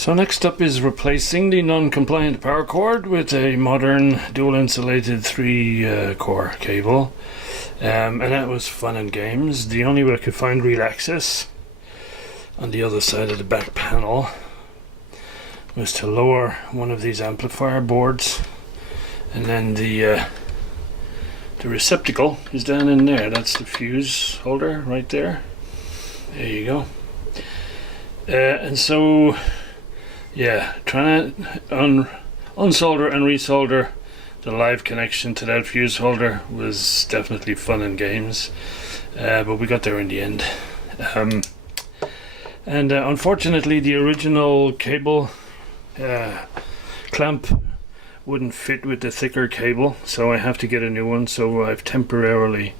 So next up is replacing the non-compliant power cord with a modern dual insulated 3-core cable, and that was fun and games. The only way I could find real access on the other side of the back panel was to lower one of these amplifier boards, and then the receptacle is down in there. That's the fuse holder right there. There you go. And so yeah, trying to unsolder and resolder the live connection to that fuse holder was definitely fun and games, but we got there in the end. And unfortunately the original cable clamp wouldn't fit with the thicker cable, so I have to get a new one. So I've temporarily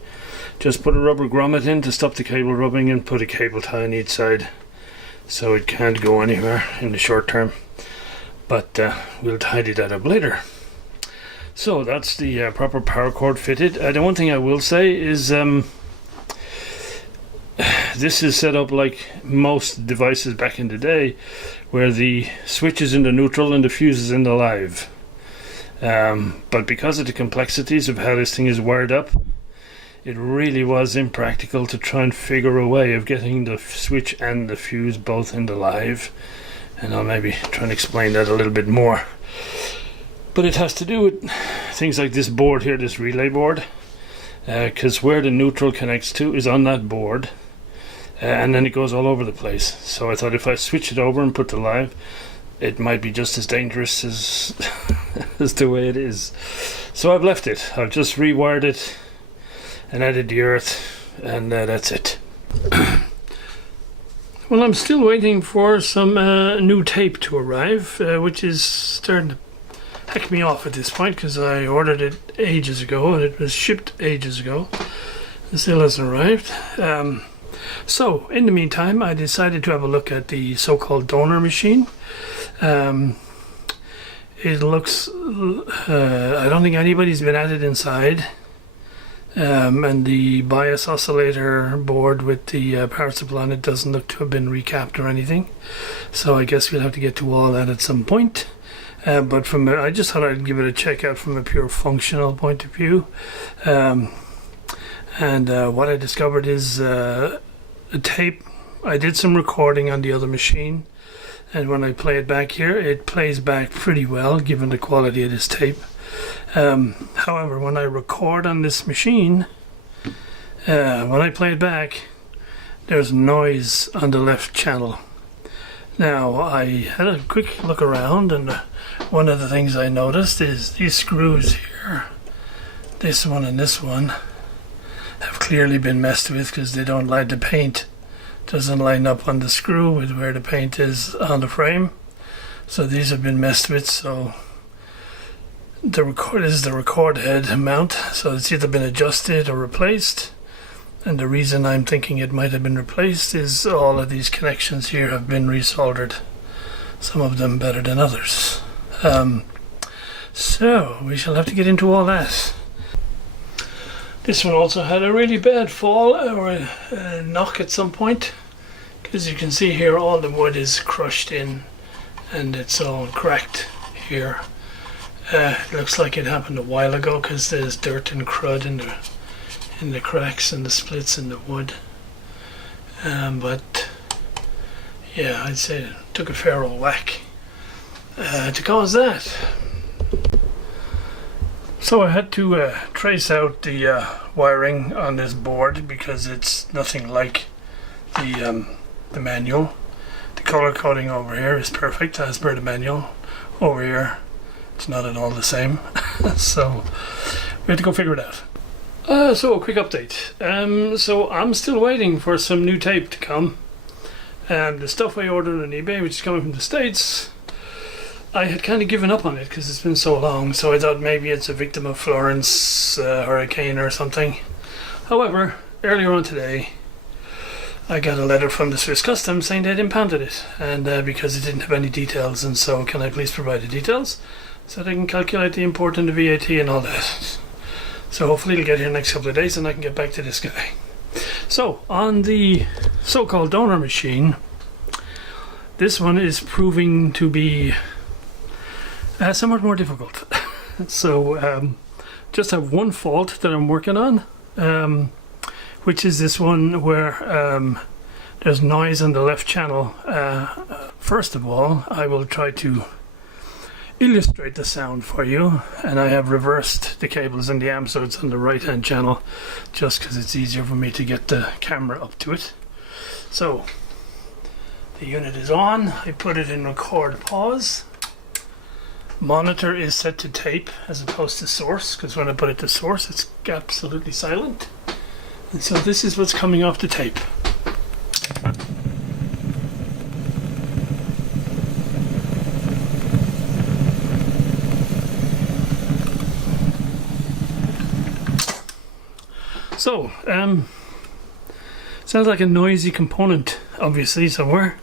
just put a rubber grommet in to stop the cable rubbing and put a cable tie on each side, so it can't go anywhere in the short term, but we'll tidy that up later. So that's the proper power cord fitted. The one thing I will say is this is set up like most devices back in the day, where the switch is in the neutral and the fuse is in the live. But because of the complexities of how this thing is wired up, it really was impractical to try and figure a way of getting the switch and the fuse both in the live, and I'll maybe try and explain that a little bit more. But it has to do with things like this board here, this relay board, because where the neutral connects to is on that board, and then it goes all over the place. So I thought if I switch it over and put the live, it might be just as dangerous as as the way it is. So I've left it. I've just rewired it and added the earth, and that's it. Well, I'm still waiting for some new tape to arrive, which is starting to heck me off at this point, because I ordered it ages ago and it was shipped ages ago. It still hasn't arrived. So in the meantime, I decided to have a look at the so-called donor machine. It looks, I don't think anybody's been at it inside. And the bias oscillator board with the power supply on it doesn't look to have been recapped or anything, so I guess we'll have to get to all that at some point. But I just thought I'd give it a check out from a pure functional point of view. And what I discovered is a tape. I did some recording on the other machine, and when I play it back here, it plays back pretty well given the quality of this tape. However, when I record on this machine, when I play it back, there's noise on the left channel. Now, I had a quick look around, and one of the things I noticed is these screws here, this one and this one, have clearly been messed with because they don't line, the paint doesn't line up on the screw with where the paint is on the frame. So these have been messed with. So this is the record head mount, so it's either been adjusted or replaced, and the reason I'm thinking it might have been replaced is all of these connections here have been resoldered, some of them better than others. So we shall have to get into all that. This one also had a really bad fall or a knock at some point, because you can see here all the wood is crushed in and it's all cracked here. It looks like it happened a while ago because there's dirt and crud in the cracks and the splits in the wood. But yeah, I'd say it took a fair old whack to cause that. So I had to trace out the wiring on this board because it's nothing like the manual. The color coding over here is perfect as per the manual. Over here, it's not at all the same. So we have to go figure it out. So a quick update. So I'm still waiting for some new tape to come. The stuff I ordered on eBay, which is coming from the States, I had kind of given up on it because it's been so long, so I thought maybe it's a victim of Florence hurricane or something. However, earlier on today, I got a letter from the Swiss Customs saying they'd impounded it, and because it didn't have any details, and so can I please provide the details so they can calculate the import and the VAT and all that. So hopefully it'll get here in the next couple of days and I can get back to this guy. So on the so-called donor machine, this one is proving to be somewhat more difficult. So just have one fault that I'm working on, which is this one where there's noise on the left channel. First of all, I will try to illustrate the sound for you, and I have reversed the cables in the amp so it's on the right hand channel, just because it's easier for me to get the camera up to it. So the unit is on, I put it in record pause. Monitor is set to tape as opposed to source, because when I put it to source it's absolutely silent. And so this is what's coming off the tape. So, sounds like a noisy component, obviously, somewhere.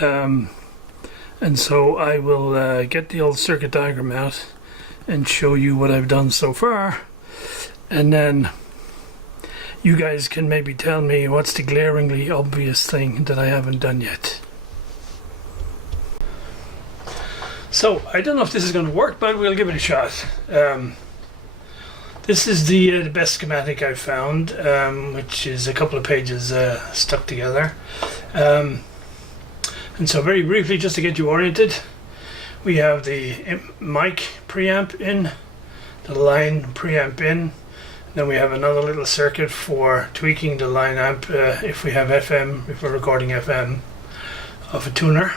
And so I will get the old circuit diagram out and show you what I've done so far. And then you guys can maybe tell me what's the glaringly obvious thing that I haven't done yet. So, I don't know if this is going to work, but we'll give it a shot. This is the best schematic I've found, which is a couple of pages stuck together. And so very briefly, just to get you oriented, we have the mic preamp in, the line preamp in, then we have another little circuit for tweaking the line amp if we have FM, if we're recording FM, of a tuner.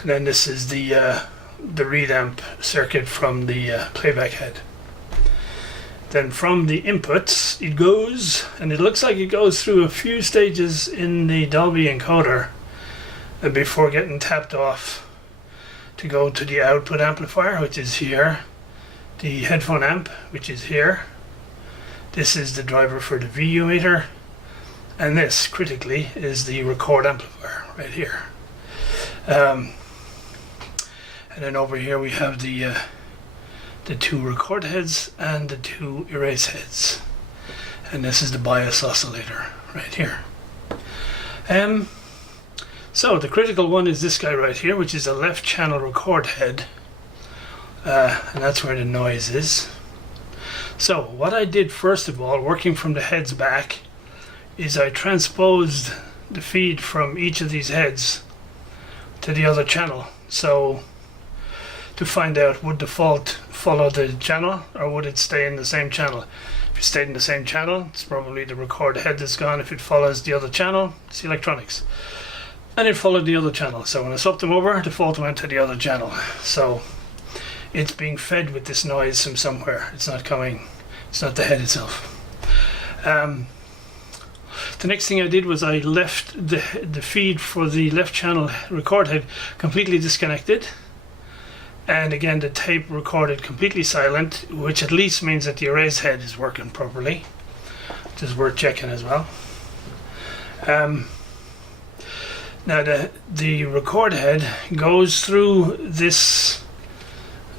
And then this is the read amp circuit from the playback head. Then from the inputs it goes, and it looks like it goes through a few stages in the Dolby encoder before getting tapped off to go to the output amplifier, which is here, the headphone amp, which is here. This is the driver for the VU meter, and this, critically, is the record amplifier right here. And then over here we have the two record heads and the two erase heads, and this is the bias oscillator right here. So the critical one is this guy right here, which is a left channel record head, and that's where the noise is. So what I did first of all, working from the heads back, is I transposed the feed from each of these heads to the other channel. So to find out, would the fault follow the channel or would it stay in the same channel? If it stayed in the same channel, it's probably the record head that's gone. If it follows the other channel, it's the electronics. And it followed the other channel. So when I swapped them over, the fault went to the other channel. So it's being fed with this noise from somewhere. It's not coming, it's not the head itself. The next thing I did was I left the feed for the left channel record head completely disconnected. And again, the tape recorded completely silent, which at least means that the erase head is working properly, which is worth checking as well. Now the record head goes through this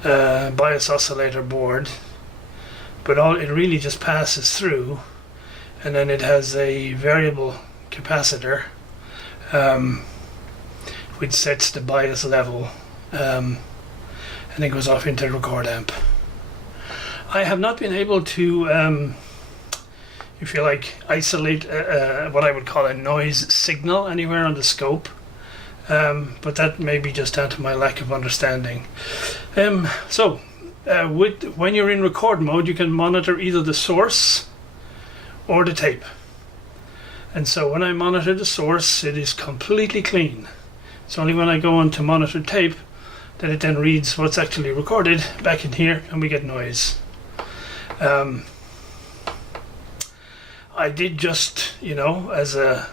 bias oscillator board, but all it really just passes through, and then it has a variable capacitor which sets the bias level. And it goes off into the record amp. I have not been able to, if you like, isolate what I would call a noise signal anywhere on the scope, but that may be just down to my lack of understanding. When you're in record mode, you can monitor either the source or the tape. And so when I monitor the source, it is completely clean. It's only when I go on to monitor tape that it then reads what's actually recorded back in here, and we get noise. I did just, as a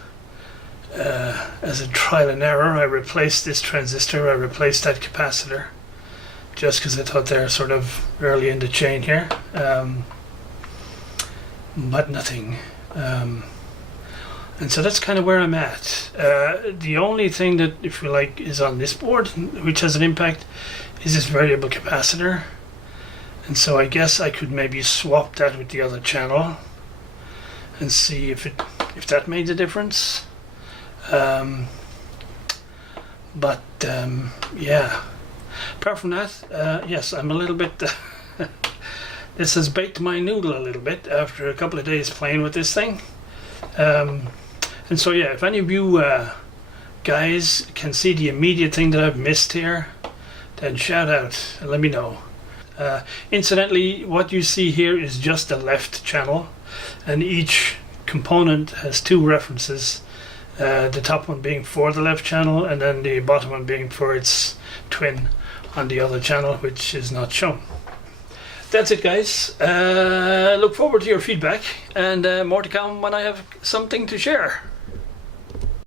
trial and error, I replaced this transistor, I replaced that capacitor, just because I thought they're sort of early in the chain here, but nothing. And so that's kind of where I'm at. The only thing that, if you like, is on this board, which has an impact, is this variable capacitor. And so I guess I could maybe swap that with the other channel and see if that made a difference. But yeah, apart from that, yes, I'm a little bit this has baked my noodle a little bit after a couple of days playing with this thing. And so yeah, if any of you guys can see the immediate thing that I've missed here, then shout out and let me know. Incidentally, what you see here is just the left channel, and each component has two references, the top one being for the left channel and then the bottom one being for its twin on the other channel, which is not shown. That's it, guys. Look forward to your feedback, and more to come when I have something to share.